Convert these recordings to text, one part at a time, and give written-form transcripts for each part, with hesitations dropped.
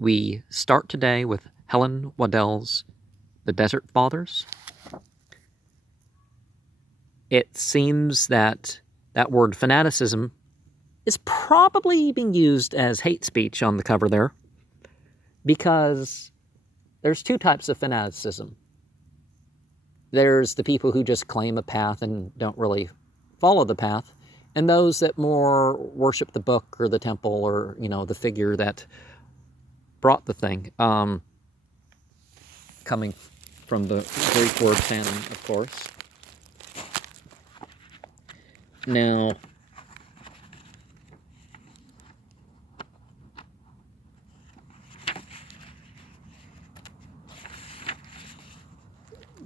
We start today with Helen Waddell's The Desert Fathers. It seems that word fanaticism is probably being used as hate speech on the cover there, because there's two types of fanaticism. There's the people who just claim a path and don't really follow the path, and those that more worship the book or the temple or, the figure that brought the thing. Coming from the Greek word fanon, of course. Now,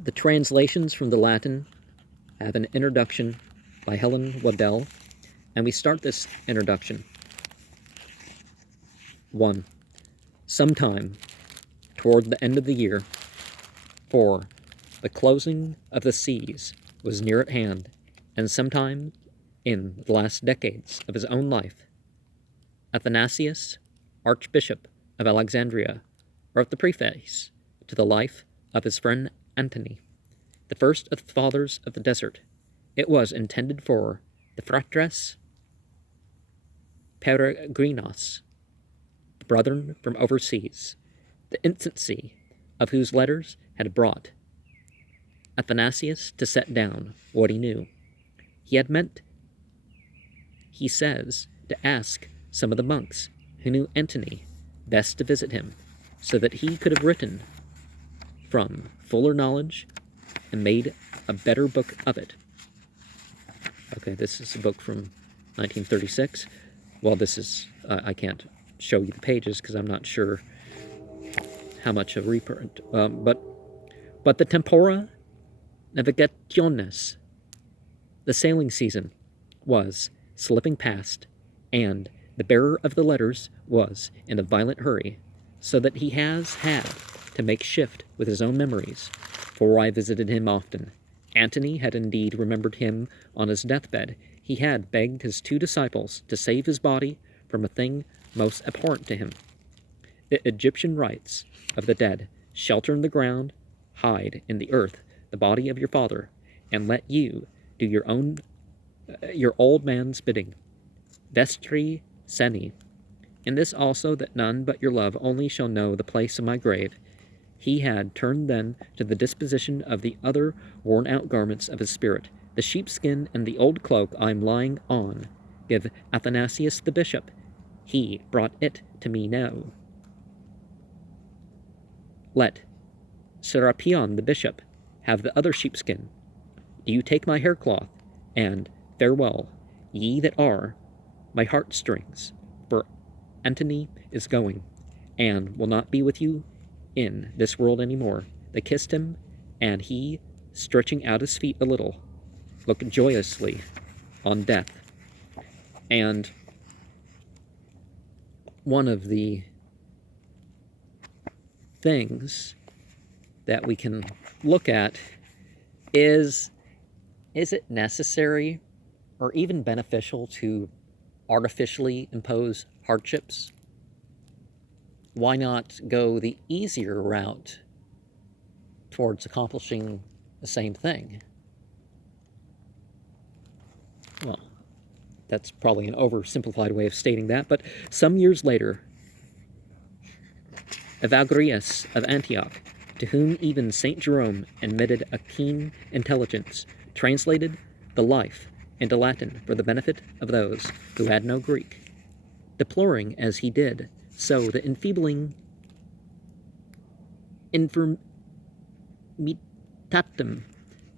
the translations from the Latin have an introduction by Helen Waddell, and we start this introduction. 1. Sometime toward the end of the year, for the closing of the seas was near at hand, and sometime in the last decades of his own life, Athanasius, Archbishop of Alexandria, wrote the preface to the life of his friend Antony, the first of the fathers of the desert. It was intended for the fratres peregrinos, the brethren from overseas, the infancy of whose letters had brought Athanasius to set down what he knew. He had meant, he says, to ask some of the monks who knew Antony best to visit him, so that he could have written from fuller knowledge and made a better book of it. Okay, this is a book from 1936. Well, this is, I can't show you the pages because I'm not sure how much of reprint. But the tempora navigationis, the sailing season, was slipping past, and the bearer of the letters was in a violent hurry, so that he has had to make shift with his own memories, for I visited him often. Antony had indeed remembered him on his deathbed. He had begged his 2 disciples to save his body from a thing most abhorrent to him. The Egyptian rites of the dead: shelter in the ground, hide in the earth the body of your father, and let you do your old man's bidding. Vestri seni. In this also, that none but your love only shall know the place of my grave. He had turned then to the disposition of the other worn-out garments of his spirit. The sheepskin and the old cloak I am lying on give Athanasius the bishop. He brought it to me now. Let Serapion the bishop have the other sheepskin. Do you take my haircloth, and farewell, ye that are my heartstrings, for Antony is going, and will not be with you in this world any more. They kissed him, and he, stretching out his feet a little, looked joyously on death. And one of the things that we can look at is it necessary or even beneficial to artificially impose hardships? Why not go the easier route towards accomplishing the same thing? Well, that's probably an oversimplified way of stating that, but some years later, Evagrius of Antioch, to whom even St. Jerome admitted a keen intelligence, translated the life into Latin for the benefit of those who had no Greek, deploring as he did so the enfeebling infirmitatum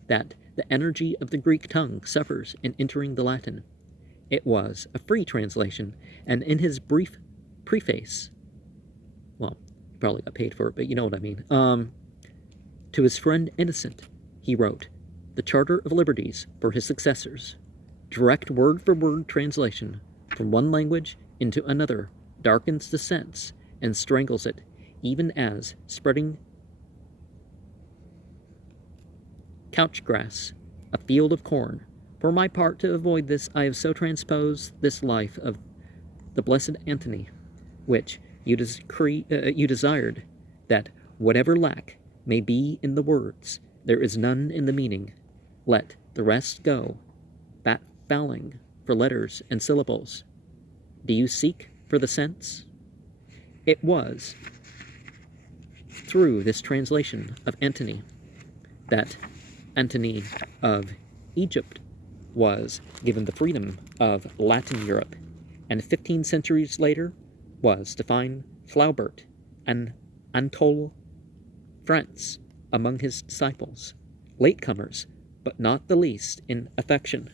that the energy of the Greek tongue suffers in entering the Latin. It was a free translation, and in his brief preface, well, probably got paid for it, but you know what I mean, to his friend Innocent, he wrote, the Charter of Liberties for his successors. Direct word-for-word translation from one language into another darkens the sense and strangles it, even as spreading couchgrass a field of corn. For my part, to avoid this, I have so transposed this life of the blessed Antony, which, you desired that whatever lack may be in the words, there is none in the meaning. Let the rest go, bat-fouling for letters and syllables. Do you seek for the sense? It was through this translation of Antony that Antony of Egypt was given the freedom of Latin Europe, and 15 centuries later was to find Flaubert and Anatole France among his disciples, latecomers, but not the least in affection.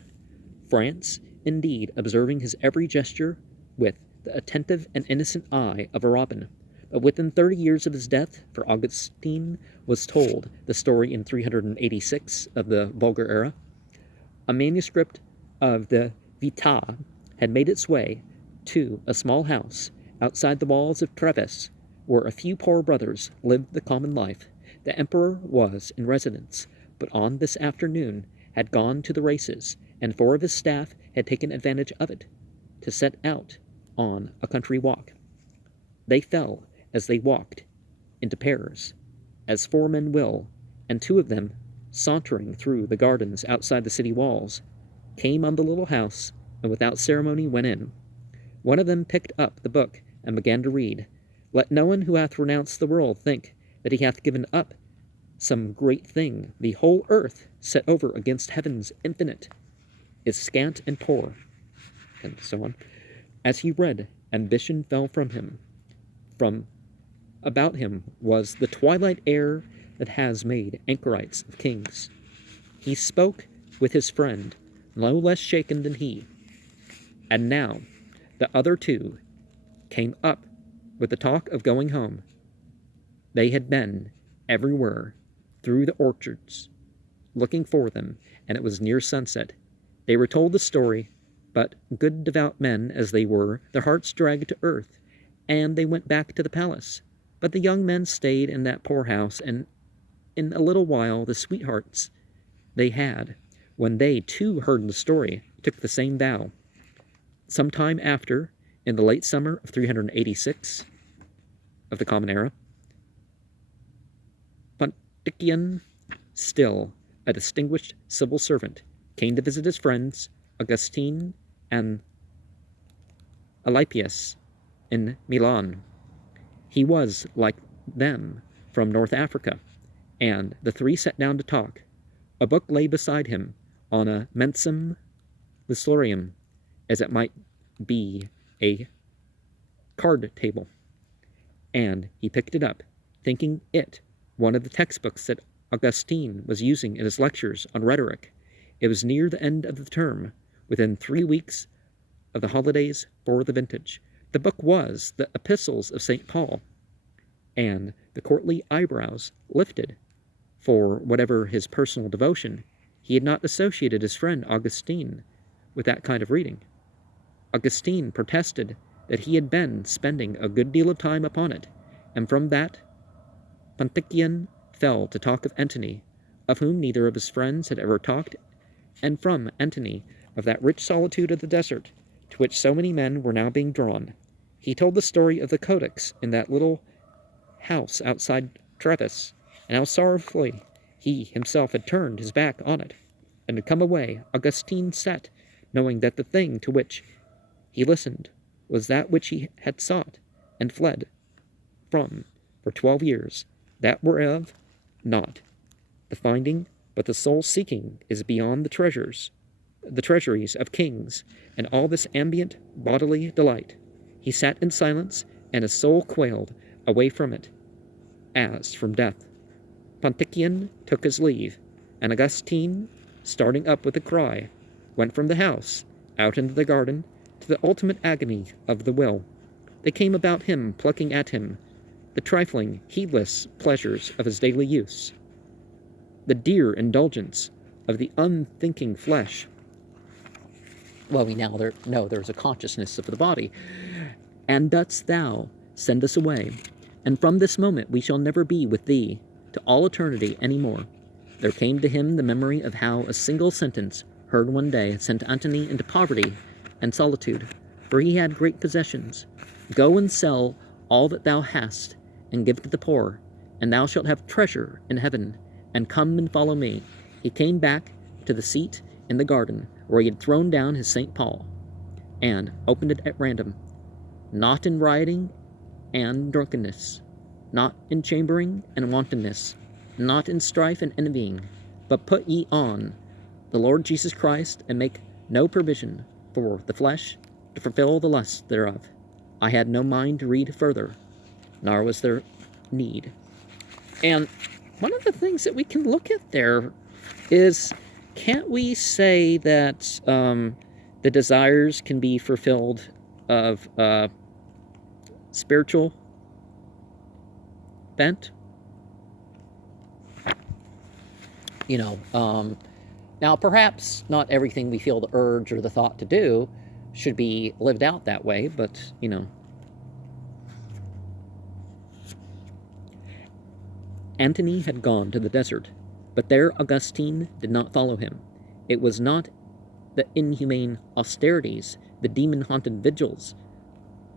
France, indeed, observing his every gesture with the attentive and innocent eye of a robin. But within 30 years of his death, for Augustine was told the story in 386 of the Vulgar Era, a manuscript of the Vita had made its way to a small house outside the walls of Treves, where a few poor brothers lived the common life. The emperor was in residence, but on this afternoon had gone to the races, and 4 of his staff had taken advantage of it to set out on a country walk. They fell, as they walked, into pairs, as 4 men will, and 2 of them, sauntering through the gardens outside the city walls, came on the little house, and without ceremony went in. One of them picked up the book and began to read. Let no one who hath renounced the world think that he hath given up some great thing. The whole earth, set over against heaven's infinite, is scant and poor, and so on. As he read, ambition fell from him. From about him was the twilight air that has made anchorites of kings. He spoke with his friend, no less shaken than he. And now the other 2 came up with the talk of going home. They had been everywhere, through the orchards, looking for them, and it was near sunset. They were told the story, but good devout men as they were, their hearts dragged to earth, and they went back to the palace. But the young men stayed in that poor house, and in a little while the sweethearts they had, when they too heard the story, took the same vow. Some time after, in the late summer of 386 of the Common Era, Pontician, still a distinguished civil servant, came to visit his friends Augustine and Alypius in Milan. He was, like them, from North Africa, and the 3 sat down to talk. A book lay beside him on a mensum licorium, as it might be a card table, and he picked it up, thinking it one of the textbooks that Augustine was using in his lectures on rhetoric. It was near the end of the term, within 3 weeks of the holidays for the vintage. The book was the Epistles of St. Paul, and the courtly eyebrows lifted, for whatever his personal devotion, he had not associated his friend Augustine with that kind of reading. Augustine protested that he had been spending a good deal of time upon it, and from that Pontician fell to talk of Antony, of whom neither of his friends had ever talked, and from Antony of that rich solitude of the desert to which so many men were now being drawn. He told the story of the Codex in that little house outside Treves, and how sorrowfully he himself had turned his back on it, and had come away. Augustine sat, knowing that the thing to which he listened was that which he had sought and fled from for 12 years, that whereof not the finding, but the soul seeking is beyond the treasuries of kings, and all this ambient bodily delight. He sat in silence, and his soul quailed away from it, as from death. Pontician took his leave, and Augustine, starting up with a cry, went from the house, out into the garden, to the ultimate agony of the will. They came about him, plucking at him the trifling, heedless pleasures of his daily use, the dear indulgence of the unthinking flesh. Well, we now know there's a consciousness of the body. And dost thou send us away, and from this moment we shall never be with thee to all eternity any more. There came to him the memory of how a single sentence, heard one day, sent Antony into poverty and solitude, for he had great possessions. Go and sell all that thou hast, and give to the poor, and thou shalt have treasure in heaven, and come and follow me. He came back to the seat in the garden where he had thrown down his St. Paul, and opened it at random, not in rioting and drunkenness, not in chambering and wantonness, not in strife and envying, but put ye on the Lord Jesus Christ, and make no provision for the flesh to fulfill the lusts thereof. I had no mind to read further, nor was there need. And one of the things that we can look at there is, can't we say that the desires can be fulfilled of spiritual bent? Now perhaps not everything we feel the urge or the thought to do should be lived out that way, but, Antony had gone to the desert, but there Augustine did not follow him. It was not the inhumane austerities, the demon-haunted vigils,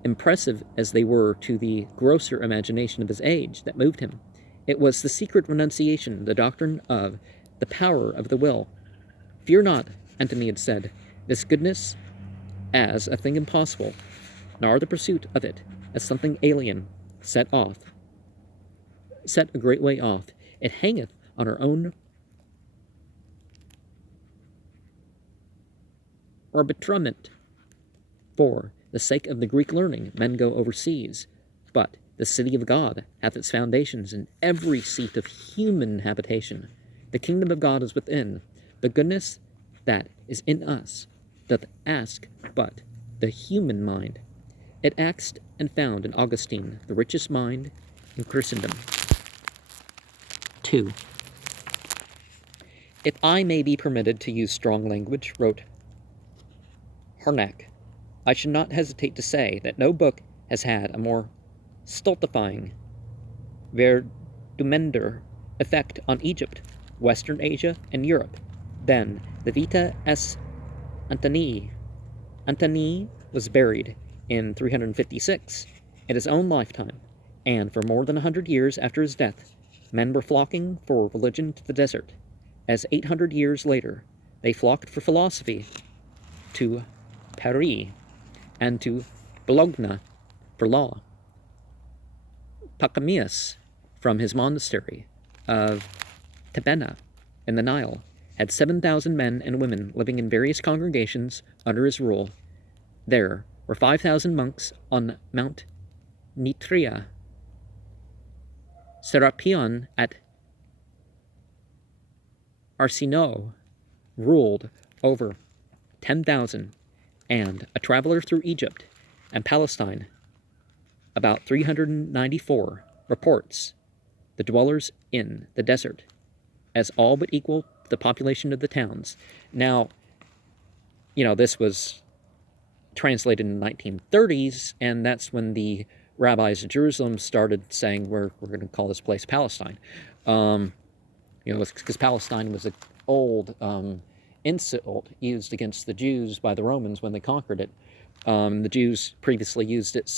impressive as they were to the grosser imagination of his age, that moved him. It was the secret renunciation, the doctrine of the power of the will. Fear not, Antony had said, this goodness as a thing impossible, nor the pursuit of it as something alien, set a great way off. It hangeth on our own arbitrament. For the sake of the Greek learning, men go overseas, but the city of God hath its foundations in every seat of human habitation. The kingdom of God is within. The goodness that is in us doth ask but the human mind. It asked and found in Augustine the richest mind in Christendom. 2. If I may be permitted to use strong language, wrote Harnack, I should not hesitate to say that no book has had a more stultifying, verdumender effect on Egypt, Western Asia, and Europe than the Vita S. Antony. Antony was buried in 356 in his own lifetime, and for more than 100 years after his death, men were flocking for religion to the desert, as 800 years later they flocked for philosophy to Paris, and to Bologna for law. Pachomius, from his monastery of Tabenna in the Nile, had 7,000 men and women living in various congregations under his rule. There were 5,000 monks on Mount Nitria. Serapion at Arsinoe ruled over 10,000, and a traveler through Egypt and Palestine, about 394, reports the dwellers in the desert as all but equal the population of the towns. Now, this was translated in the 1930s, and that's when the rabbis of Jerusalem started saying, we're going to call this place Palestine. Because Palestine was an old insult used against the Jews by the Romans when they conquered it. The Jews previously used it,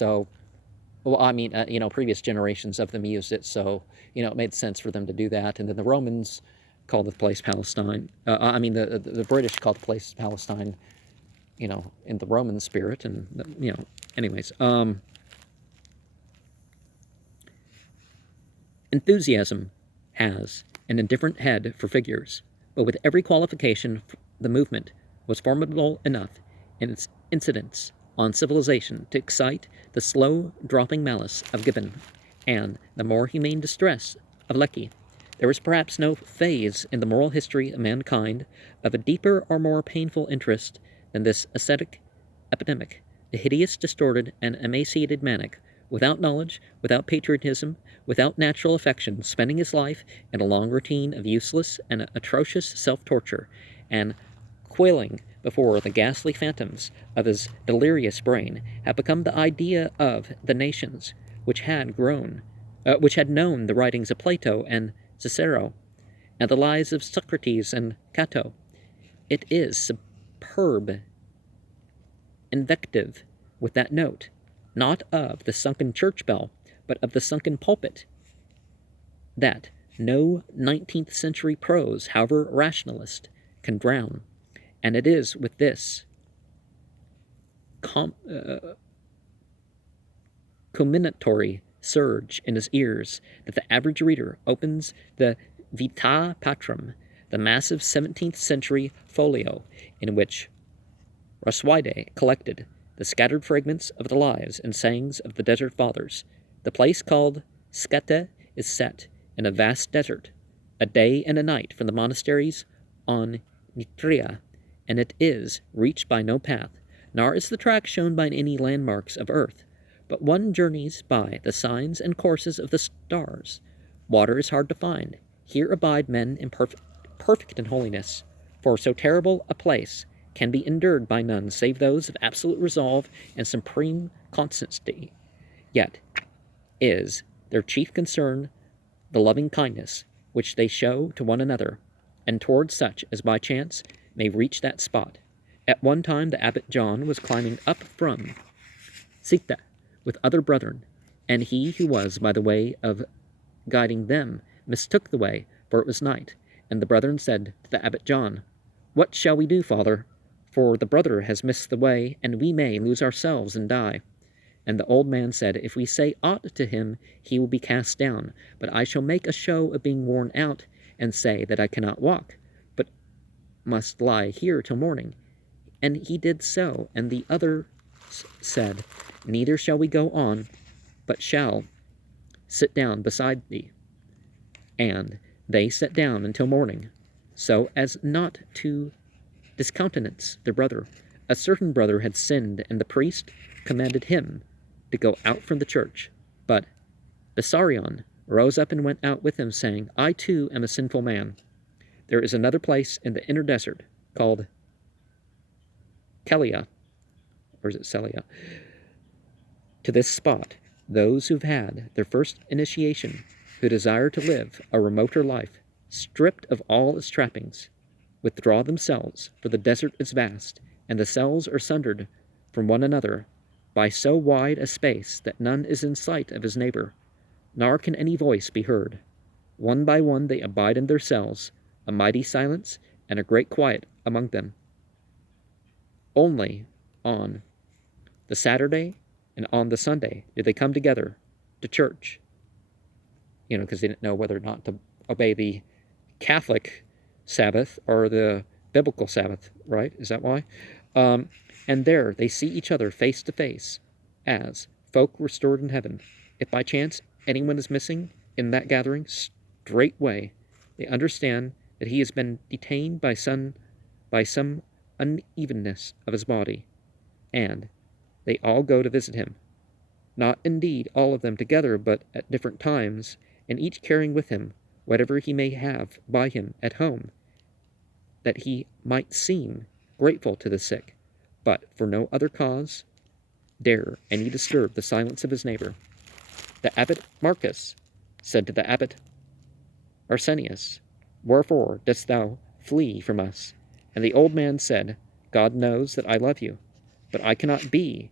previous generations of them used it, so, it made sense for them to do that. And then the Romans called the place Palestine. The British called the place Palestine, in the Roman spirit, and, anyways. Enthusiasm has an indifferent head for figures, but with every qualification, the movement was formidable enough in its incidence on civilization to excite the slow dropping malice of Gibbon and the more humane distress of Lecky. There was perhaps no phase in the moral history of mankind of a deeper or more painful interest than this ascetic epidemic, the hideous, distorted, and emaciated maniac, without knowledge, without patriotism, without natural affection, spending his life in a long routine of useless and atrocious self-torture, and quailing before the ghastly phantoms of his delirious brain, had become the idea of the nations which had known the writings of Plato and Cicero, and the lives of Socrates and Cato. It is superb invective with that note not of the sunken church bell, but of the sunken pulpit, that no 19th century prose, however rationalist, can drown. And it is with this comminatory surge in his ears that the average reader opens the Vita Patrum, the massive 17th century folio in which Rasuide collected the scattered fragments of the lives and sayings of the desert fathers. The place called Skete is set in a vast desert, a day and a night from the monasteries on Nitria, and it is reached by no path, nor is the track shown by any landmarks of earth, but one journeys by the signs and courses of the stars. Water is hard to find. Here abide men perfect in holiness, for so terrible a place can be endured by none save those of absolute resolve and supreme constancy. Yet is their chief concern the loving kindness which they show to one another, and towards such as by chance may reach that spot. At one time the abbot John was climbing up from Sita with other brethren, and he who was by the way of guiding them mistook the way, for it was night. And the brethren said to the abbot John, "What shall we do, Father? For the brother has missed the way, and we may lose ourselves and die." And the old man said, "If we say aught to him, he will be cast down. But I shall make a show of being worn out, and say that I cannot walk, but must lie here till morning." And he did so. And the other said, "Neither shall we go on, but shall sit down beside thee." And they sat down until morning, so as not to discountenance their brother. A certain brother had sinned, and the priest commanded him to go out from the church. But Bessarion rose up and went out with him, saying, "I too am a sinful man. There is another place in the inner desert called Celia, or is it Celia? To this spot, those who've had their first initiation, who desire to live a remoter life, stripped of all its trappings, withdraw themselves, for the desert is vast, and the cells are sundered from one another by so wide a space that none is in sight of his neighbor, nor can any voice be heard. One by one they abide in their cells, a mighty silence and a great quiet among them. Only on the Saturday and on the Sunday do they come together to church, because they didn't know whether or not to obey the Catholic Sabbath or the biblical Sabbath, right? Is that why? And there they see each other face to face as folk restored in heaven. If by chance anyone is missing in that gathering, straightway they understand that he has been detained by some unevenness of his body, and they all go to visit him. Not indeed all of them together, but at different times, and each carrying with him whatever he may have by him at home, that he might seem grateful to the sick, but for no other cause dare any disturb the silence of his neighbor. The abbot Marcus said to the abbot Arsenius, "Wherefore dost thou flee from us?" And the old man said, "God knows that I love you, but I cannot be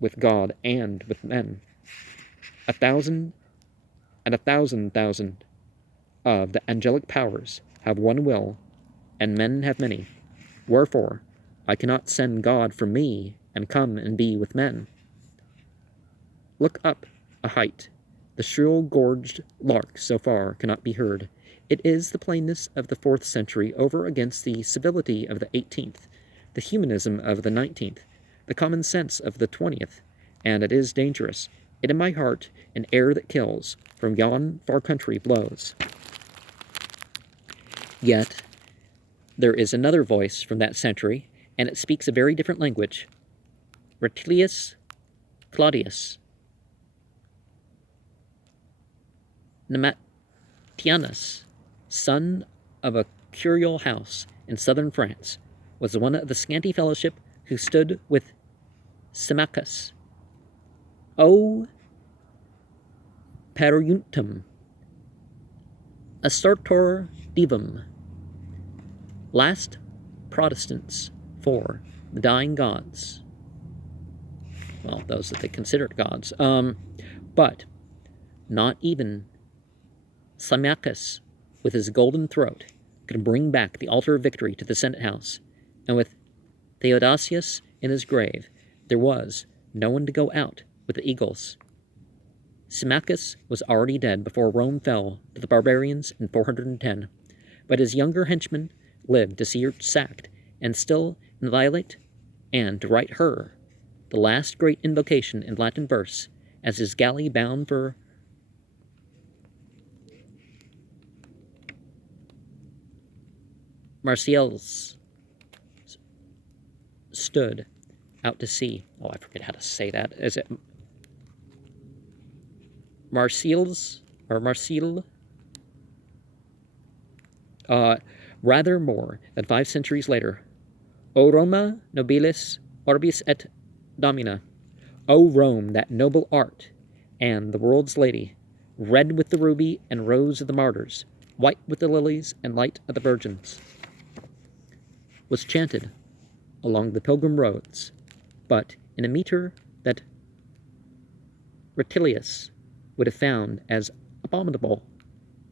with God and with men. 1,000 and 1,000,000 of the angelic powers have one will, and men have many. Wherefore I cannot send God from me and come and be with men." Look up a height. The shrill-gorged lark so far cannot be heard. It is the plainness of the 4th century over against the civility of the 18th, the humanism of the 19th, the common sense of the 20th, and it is dangerous. It in my heart an air that kills from yon far country blows. Yet there is another voice from that century, and it speaks a very different language. Rutilius Claudius Nematianus, son of a curial house in southern France, was one of the scanty fellowship who stood with Symmachus. O Peruntum, Astartor Divum, last Protestants for the dying gods. well, those that they considered gods. But not even Symmachus, with his golden throat, could bring back the altar of victory to the Senate House, and with Theodosius in his grave, there was no one to go out with the eagles. Symmachus was already dead before Rome fell to the barbarians in 410, but his younger henchman lived to see her sacked and still inviolate, and to write her the last great invocation in Latin verse as his galley bound for Marseilles stood out to sea. Oh, I forget how to say that. Is it Marseilles or Marseille? Rather more than 5 centuries later. O Roma nobilis orbis et domina. O Rome, that noble art, and the world's lady, red with the ruby and rose of the martyrs, white with the lilies and light of the virgins, was chanted along the pilgrim roads, but in a meter that Rutilius would have found as abominable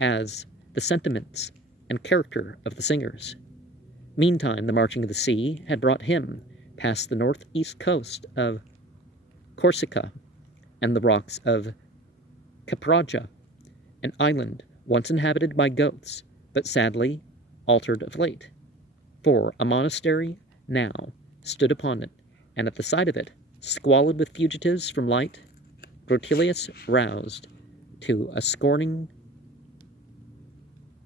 as the sentiments and character of the singers. Meantime, the marching of the sea had brought him past the northeast coast of Corsica and the rocks of Capraja, an island once inhabited by goats, but sadly altered of late, for a monastery now stood upon it, and at the sight of it, squalid with fugitives from light, Rutilius roused to a scorning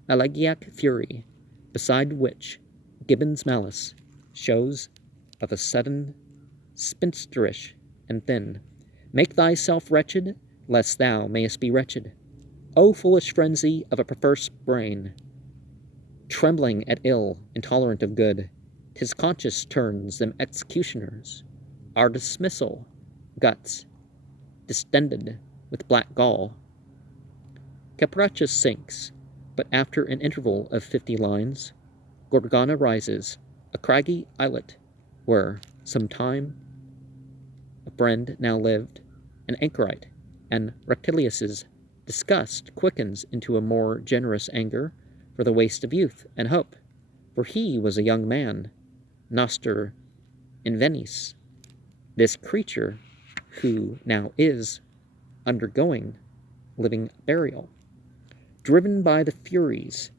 elegiac fury, beside which Gibbon's malice shows of a sudden spinsterish and thin. Make thyself wretched, lest thou mayest be wretched. O foolish frenzy of a perverse brain, trembling at ill, intolerant of good, 'tis conscience turns them executioners. Our dismissal, guts, distended with black gall. Capraccia sinks, but after an interval of 50 lines, Gorgona rises, a craggy islet, where some time a friend now lived, an anchorite, and Rutilius's disgust quickens into a more generous anger for the waste of youth and hope, for he was a young man, noster invenis, this creature who now is undergoing living burial, driven by the Furies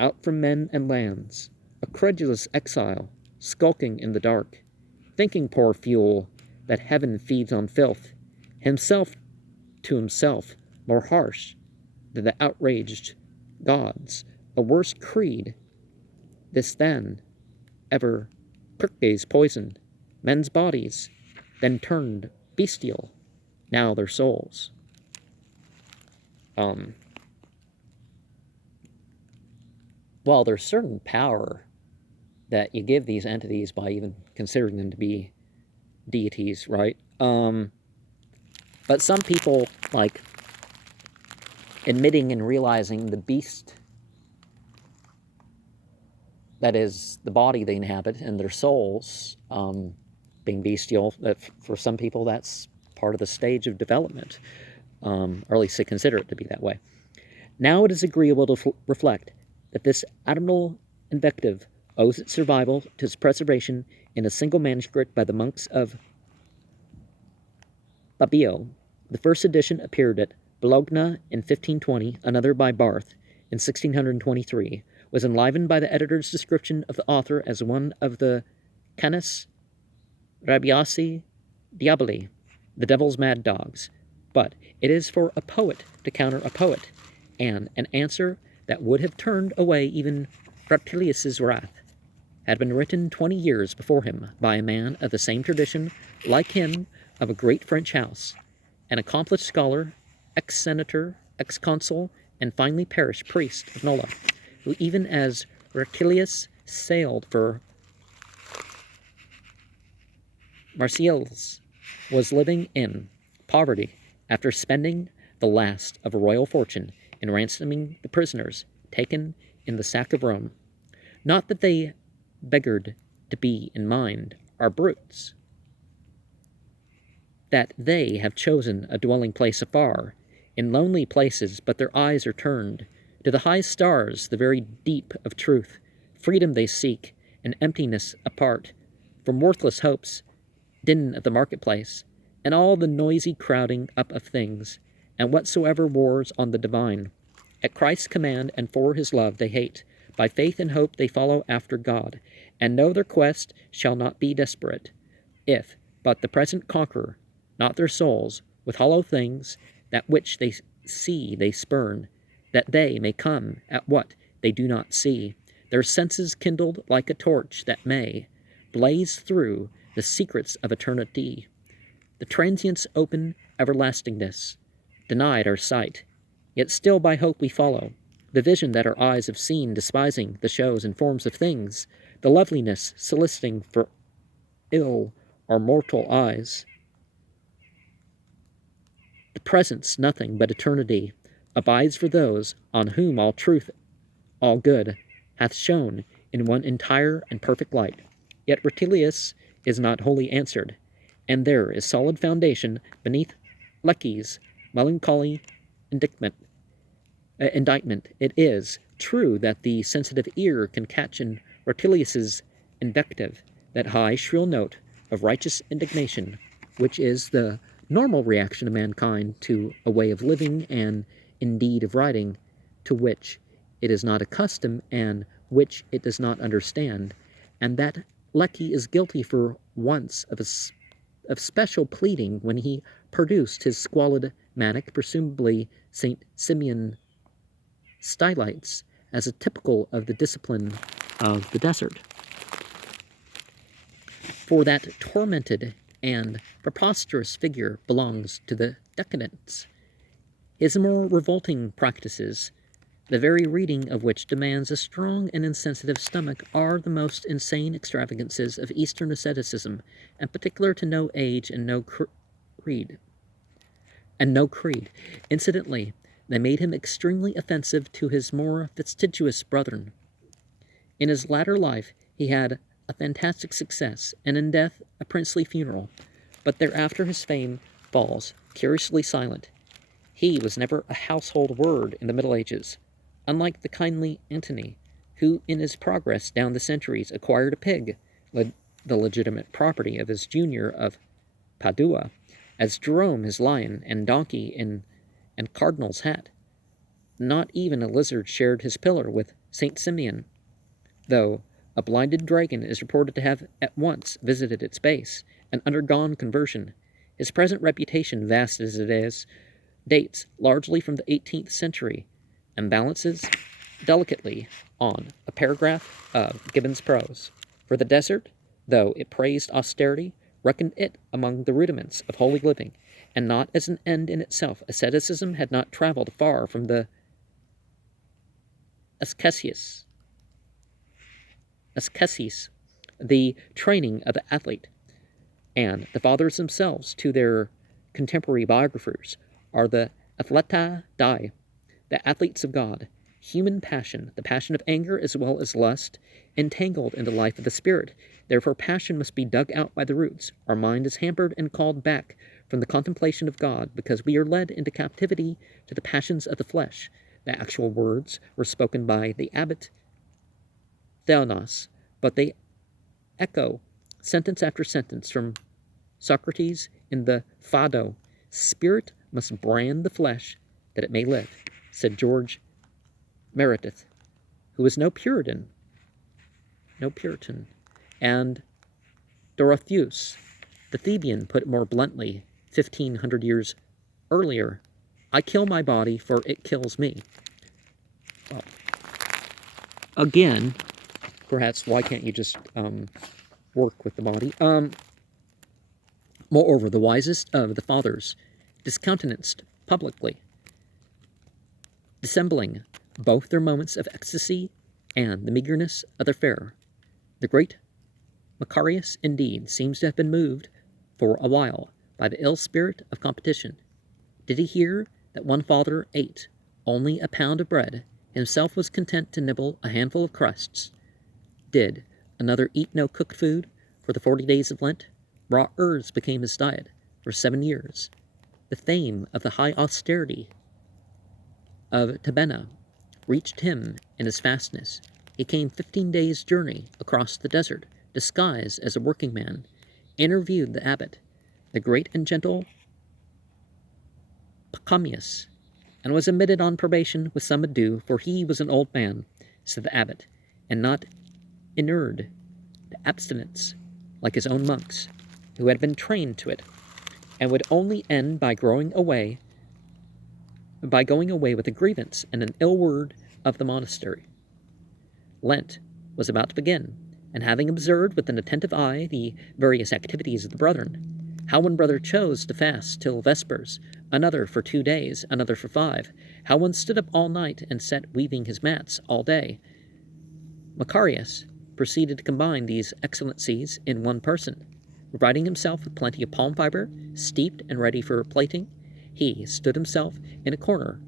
out from men and lands, a credulous exile, skulking in the dark, thinking, poor fool, that heaven feeds on filth, himself to himself more harsh than the outraged gods, a worse creed, this than ever Circe's poisoned men's bodies, then turned bestial, now their souls. Well, there's certain power that you give these entities by even considering them to be deities, right? But some people, like, admitting and realizing the beast that is the body they inhabit and their souls being bestial, that for some people that's part of the stage of development, or at least they consider it to be that way. Now it is agreeable to reflect that this admirable invective owes its survival to its preservation in a single manuscript by the monks of Bobbio. The first edition appeared at Bologna in 1520, another by Barth in 1623, was enlivened by the editor's description of the author as one of the canis rabiasi diaboli, the devil's mad dogs. But it is for a poet to counter a poet, and an answer that would have turned away even Rutilius's wrath had been written 20 years before him by a man of the same tradition, like him, of a great French house, an accomplished scholar, ex-senator, ex-consul, and finally parish priest of Nola, who even as Rutilius sailed for Marseilles, was living in poverty after spending the last of a royal fortune in ransoming the prisoners taken in the sack of Rome. Not that they beggared to be in mind are brutes, that they have chosen a dwelling place afar, in lonely places, but their eyes are turned to the high stars, the very deep of truth. Freedom they seek, and emptiness apart from worthless hopes, din of the marketplace, and all the noisy crowding up of things, and whatsoever wars on the divine. At Christ's command and for his love they hate. By faith and hope they follow after God, and know their quest shall not be desperate, if but the present conquer not their souls with hollow things, that which they see they spurn, that they may come at what they do not see, their senses kindled like a torch that may blaze through the secrets of eternity. The transient's open everlastingness denied our sight, yet still by hope we follow the vision that our eyes have seen, despising the shows and forms of things, the loveliness soliciting for ill our mortal eyes. The presence, nothing but eternity, abides for those on whom all truth, all good, hath shone in one entire and perfect light. Yet Rutilius is not wholly answered, and there is solid foundation beneath Lecky's melancholy indictment. It is true that the sensitive ear can catch in Rutilius's invective that high, shrill note of righteous indignation, which is the normal reaction of mankind to a way of living and indeed of writing to which it is not accustomed and which it does not understand, and that Lecky is guilty for once of special pleading when he produced his squalid manic, presumably St. Simeon stylites, as a typical of the discipline of the desert. For that tormented and preposterous figure belongs to the decadents. His more revolting practices, the very reading of which demands a strong and insensitive stomach, are the most insane extravagances of Eastern asceticism, and particular to no age and no creed. Incidentally, they made him extremely offensive to his more fastidious brethren. In his latter life he had a fantastic success, and in death a princely funeral, but thereafter his fame falls curiously silent. He was never a household word in the Middle Ages, unlike the kindly Antony, who in his progress down the centuries acquired a pig, the legitimate property of his junior of Padua, as Jerome his lion and donkey and cardinal's hat. Not even a lizard shared his pillar with St. Simeon, though a blinded dragon is reported to have at once visited its base and undergone conversion. His present reputation, vast as it is, dates largely from the 18th century and balances delicately on a paragraph of Gibbon's prose. For the desert, though it praised austerity, reckoned it among the rudiments of holy living, and not as an end in itself. Asceticism had not traveled far from the ascesis, the training of the athlete, and the fathers themselves, to their contemporary biographers, are the athleta dei, the athletes of God. Human passion, the passion of anger as well as lust, entangled in the life of the spirit. Therefore passion must be dug out by the roots. Our mind is hampered and called back from the contemplation of God, because we are led into captivity to the passions of the flesh. The actual words were spoken by the abbot Theonos, but they echo sentence after sentence from Socrates in the Phaedo. Spirit must brand the flesh that it may live, said George Meredith, who was no Puritan, and Dorotheus, the Theban, put it more bluntly 1,500 years earlier: I kill my body, for it kills me. Well, again, perhaps why can't you just work with the body? Moreover, the wisest of the fathers discountenanced publicly, dissembling both their moments of ecstasy and the meagerness of their fare. The great Macarius, indeed, seems to have been moved for a while by the ill spirit of competition. Did he hear that one father ate only a pound of bread, himself was content to nibble a handful of crusts? Did another eat no cooked food for the 40 days of Lent? Raw herbs became his diet. for 7 years. The fame of the high austerity of Tabenna reached him in his fastness. He came 15 days' journey across the desert, disguised as a working man, interviewed the abbot, the great and gentle Pachomius, and was admitted on probation with some ado, for he was an old man, said the abbot, and not inured to abstinence like his own monks, who had been trained to it, and would only end by going away with a grievance and an ill word of the monastery. Lent was about to begin, and having observed with an attentive eye the various activities of the brethren, how one brother chose to fast till vespers, another for 2 days, another for 5, how one stood up all night and sat weaving his mats all day, Macarius proceeded to combine these excellencies in one person. Providing himself with plenty of palm fiber, steeped and ready for plaiting, he stood himself in a corner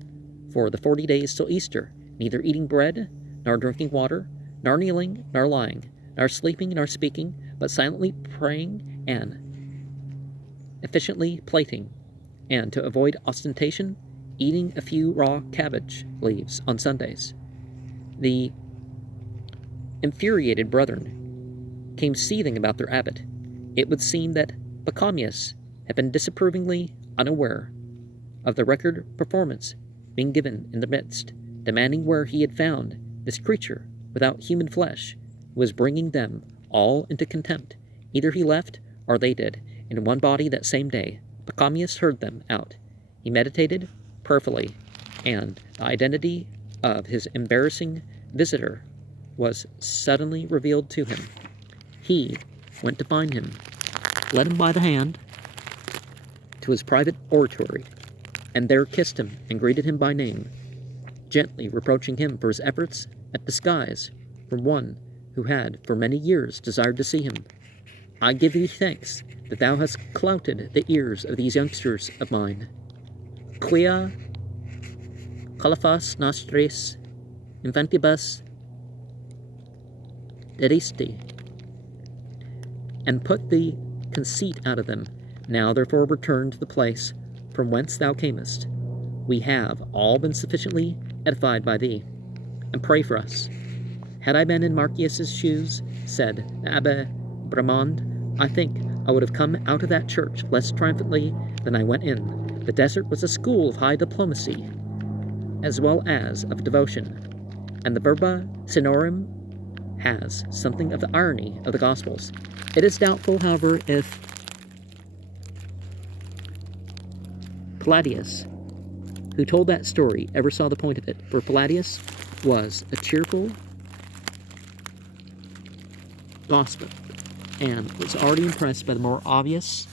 for the 40 days till Easter, neither eating bread, nor drinking water, nor kneeling, nor lying, nor sleeping, nor speaking, but silently praying and efficiently plaiting, and to avoid ostentation, eating a few raw cabbage leaves on Sundays. The infuriated brethren came seething about their abbot. It would seem that Pachomius had been disapprovingly unaware of the record performance being given in their midst, demanding where he had found this creature without human flesh, who was bringing them all into contempt. Either he left, or they did, in one body that same day. Pachomius heard them out. He meditated prayerfully, and the identity of his embarrassing visitor was suddenly revealed to him. He went to find him, led him by the hand to his private oratory, and there kissed him and greeted him by name, gently reproaching him for his efforts at disguise from one who had for many years desired to see him. I give thee thanks that thou hast clouted the ears of these youngsters of mine. Quia califas nostris infantibus dedisti, and put the conceit out of them. Now therefore return to the place from whence thou camest. We have all been sufficiently edified by thee, and pray for us. Had I been in Marcius's shoes, said the Abbe Bramond, I think I would have come out of that church less triumphantly than I went in. The desert was a school of high diplomacy, as well as of devotion, and the verba sinorum has something of the irony of the Gospels. It is doubtful, however, if Palladius, who told that story, ever saw the point of it, for Palladius was a cheerful gospel and was already impressed by the more obvious